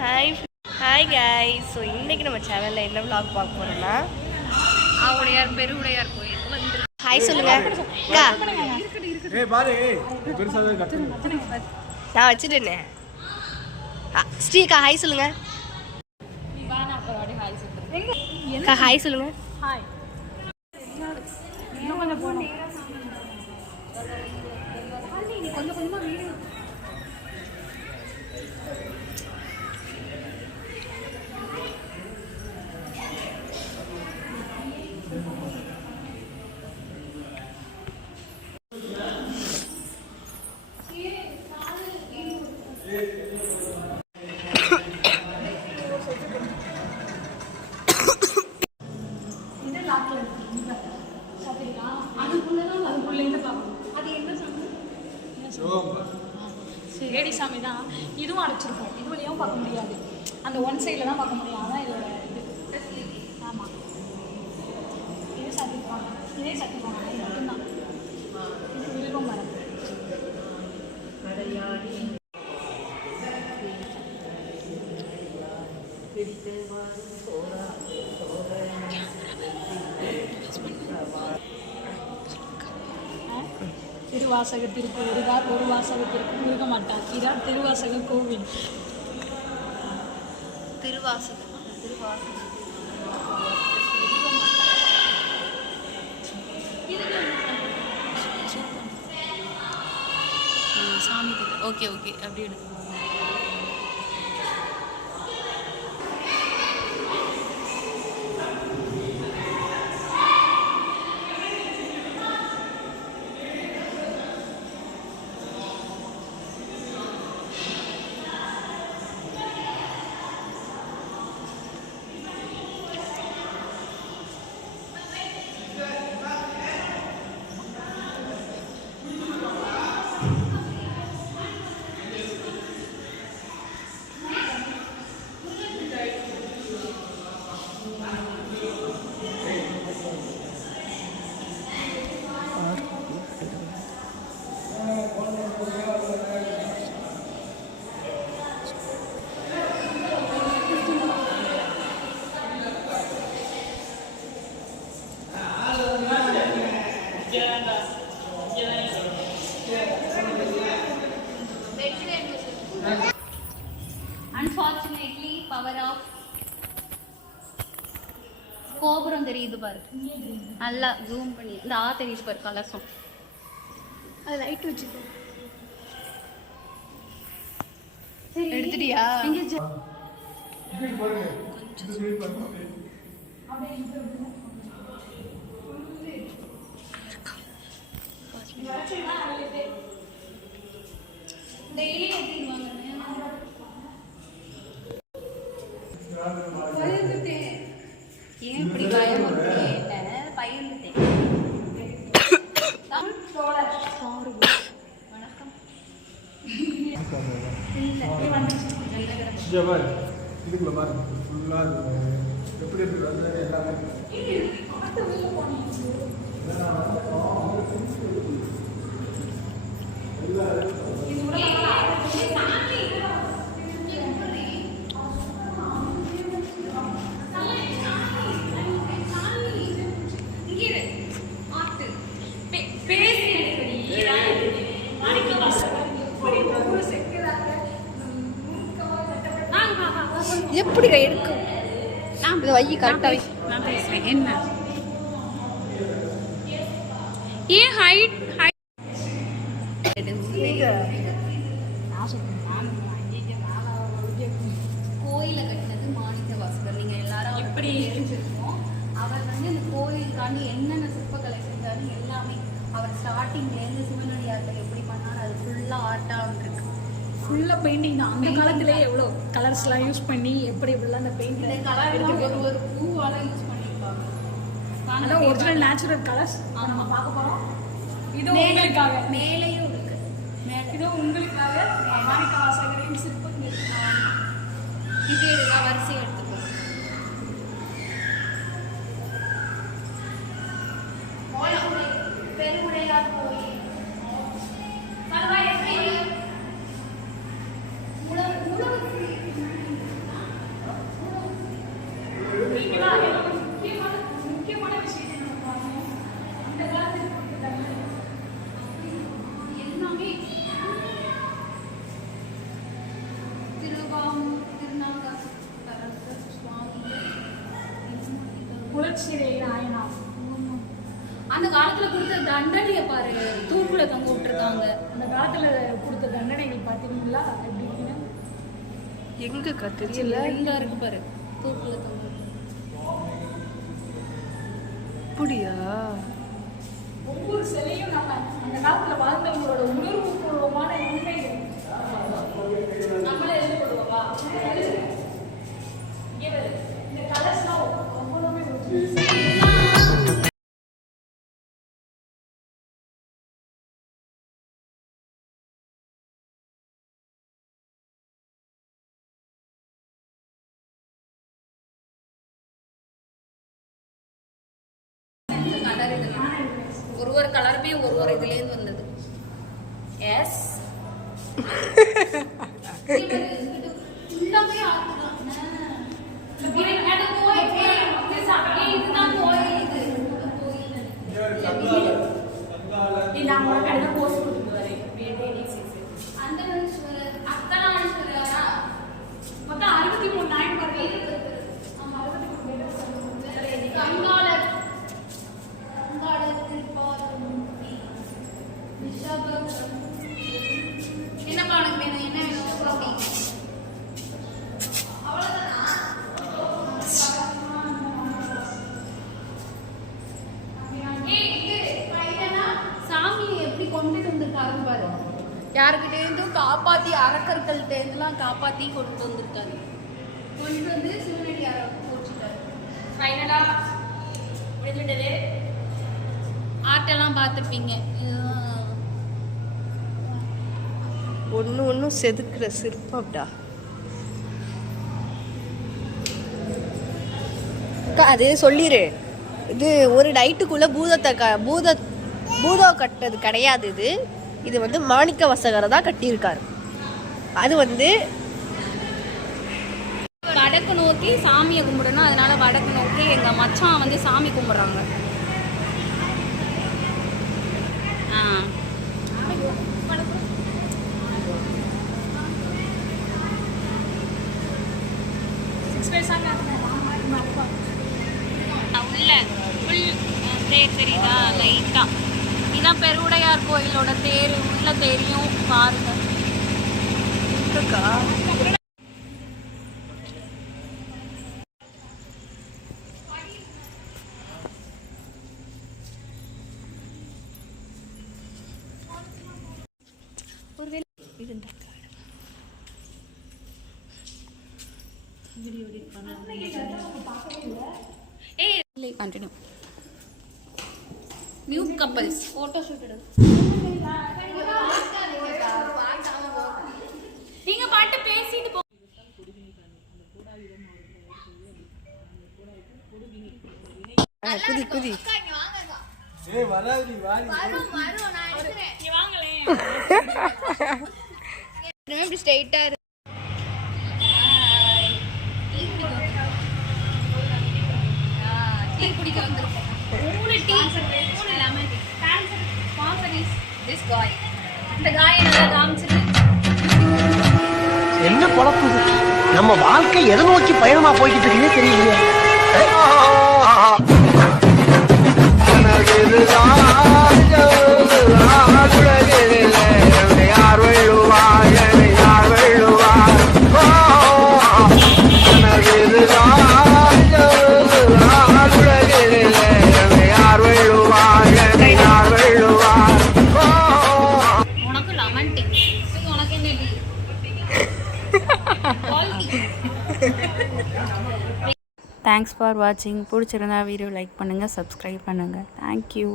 Hi hi guys. So இன்றைக்கி நம்ம சேனலில் என்ன vlog பார்க்க போகிறோம்னா ஆவுடையார் பெருவுடையார் கோயிலுக்கு வந்து ஹாய் சொல்லுங்க அக்கா. நான் வச்சுட்டேனே. ஸ்ரீக்கா ஹாய் சொல்லுங்க. அக்கா ஹாய் சொல்லுங்க. ஹாய். இன்னும் கொஞ்சம் போகணும். கொஞ்சம் கொஞ்சமாக வீடியோ ஏடி சாமி தான். இதுவும் அடைச்சிருக்கும். இது வழியாகவும் பார்க்க முடியாது. அந்த ஒன் சைடில் தான் பார்க்க முடியும். அதான் இதோட இது. ஆமாம், இது சத்திப்பாங்க. இதே சத்திப்பாங்க. இது மட்டும்தான். இது வில்வம் மரம். திருவாசகத்திற்கு ஒரு வாசகத்திற்கு முருக மாட்டார். இதான் திருவாசக கோவில். திருவாசகம் சாமி ஓகே ஓகே அப்படி எடுக்கும். Unfortunately, power off. கோபுரம் தெரியுது பாரு. நல்லா ஜூம் பண்ணி இந்த தெரியுது பாரு கலசம். அது லைட் வச்சுக்கோ. எடுத்துட்டியா? ஏன் இப்படி பயம் பயந்துட்டேன். வணக்கம். இதுக்குள்ள பாருங்க ஃபுல்லா எப்படி எப்படி வந்து எல்லாமே எப்படி எடுக்கும்? இதை வை கரெக்டாக வை. நான் பேசுகிறேன். என்ன ஏன் ஹைட் கோயிலை கட்டினது மாணிக்க வாசகர். நீங்கள் எல்லாரும் எப்படி தெரிஞ்சிருக்கோம். அவர் வந்து இந்த கோயிலுக்காண்டி என்னென்ன சிற்பக்கலை செஞ்சாரு எல்லாமே அவர் ஸ்டார்டிங்லேருந்து சிவனடியார்களை எப்படி பண்ணாலும் அது ஃபுல்லாக ஆர்ட்டாக வந்துருக்கு. ஃபுல்லாக பெயிண்டிங் தான். அந்த காலத்திலே எவ்வளோ கலர்ஸ்லாம் யூஸ் பண்ணி எப்படி இப்படிலாம் அந்த பெயிண்டிங் இந்த கலர் ஒரு பூவால் யூஸ் பண்ணியிருப்பாங்க. அதான் ஒரிஜினல் நேச்சுரல் கலர்ஸ். நம்ம பார்க்க போகிறோம். இது உங்களுக்காக மேலேயும் இருக்கு. இது உங்களுக்காக மாணிக்க வாசகரின் சிற்பங்கள். இது எடுக்கலாம், வரிசை எடுத்துக்கோ. பெருவுடையார் கோயில் புரட்சியிலே நாயனா. அந்த காலத்துல கொடுத்த தண்டனையை பாரு, தூக்குல தொங்க விட்டுருக்காங்க. அந்த காலத்துல கொடுத்த தண்டனைகள் பாத்தீங்களா எப்படின்னு? எங்க கத்துச்சு தெரியல, இங்க இருக்கு பாரு, தூக்குல தொங்க. அப்படியா? ஒவ்வொரு சிலையும் நம்ம அந்த காலத்துல வாழ்ந்தவங்களோட உணர்வு பூர்வமான உண்மைகள் நம்மளே எழுதப்படுவா. இந்த கலர்ஸ்லாம் அவ்வளவுமே கலர் இதெல்லாம் ஒரு கலருமே ஒரு இதுலேருந்து வந்தது. எஸ் ஃபுல்லாமே ஆத்துக்கலாம். இதுதான் கோயில். இது நாங்க கடந்த போஸ்ட் கொடுத்துருவாரு அந்தனீஸ்வரர், அர்த்தநாரீஸ்வரரா, மொத்தம் 63 நாயன்மார்கள். ஆமா, 63 கங்காளர், திருப்பாதி, ரிஷபம். என்னப்பா உனக்கு வேணும்? என்ன வேணும்? அப்படி அவ்வளோதானா? சாமியை எப்படி கொண்டுட்டு வந்திருக்காரு பாரு. யாருக்கிட்டேருந்தும் காப்பாற்றி, அரக்கர்கள்ட்டேருந்துலாம் காப்பாற்றி கொண்டு வந்திருக்காரு. கொண்டு வந்து சிவனடியாரை போச்சுட்டாரு. ஃபைனலாக முடிஞ்சுட்டது. ஆர்ட்டெல்லாம் பார்த்துருப்பீங்க. ஒன்றும் செதுக்குற சிற்பம்டா. அது சொல்லிடு. இது ஒரு நைட்டுக்குள்ள பூதம் கட்டது கிடையாது. இது வந்து மாணிக்க வாசகரை தான் கட்டியிருக்காரு. அது வந்து வடக்கு நோக்கி சாமியை கும்பிடணும். அதனால வடக்கு நோக்கி எங்கள் மச்சான் வந்து சாமி கும்பிட்றாங்க. உள்ள ஃபுல் தேர் தெரியுதா? லைட்டாக இதான் பெருவுடையார் கோயிலோட தேர். உள்ள தெரியும் பாருங்க. Continue new couples photo shoot நீங்க பாட்டு பேசிட்டு போ. குதி ஏய் வராதி வாடி. வரும் நான் எடுக்கிறேன். நீ வாங்களே. இப்படி ஸ்ட்ரைட்டா இரு. டீ குடிக்க வந்திருக்கோம். 3 tea 3 lemon tea. Sponsor is this காய். இந்த காய் என்ன காமிச்சிரு. என்ன பொழப்பு நம்ம வாழ்க்கை எதை நோக்கி பயணமா போய்கிட்டு இருக்குன்னே தெரியலையே. உனக்கு லெமன் டீ, உனக்கு என்ன டீ? தேங்க்ஸ் ஃபார் வாட்சிங். பிடிச்சிருந்தா வீடியோ லைக் பண்ணுங்கள், சப்ஸ்கிரைப் பண்ணுங்கள். தேங்க்யூ.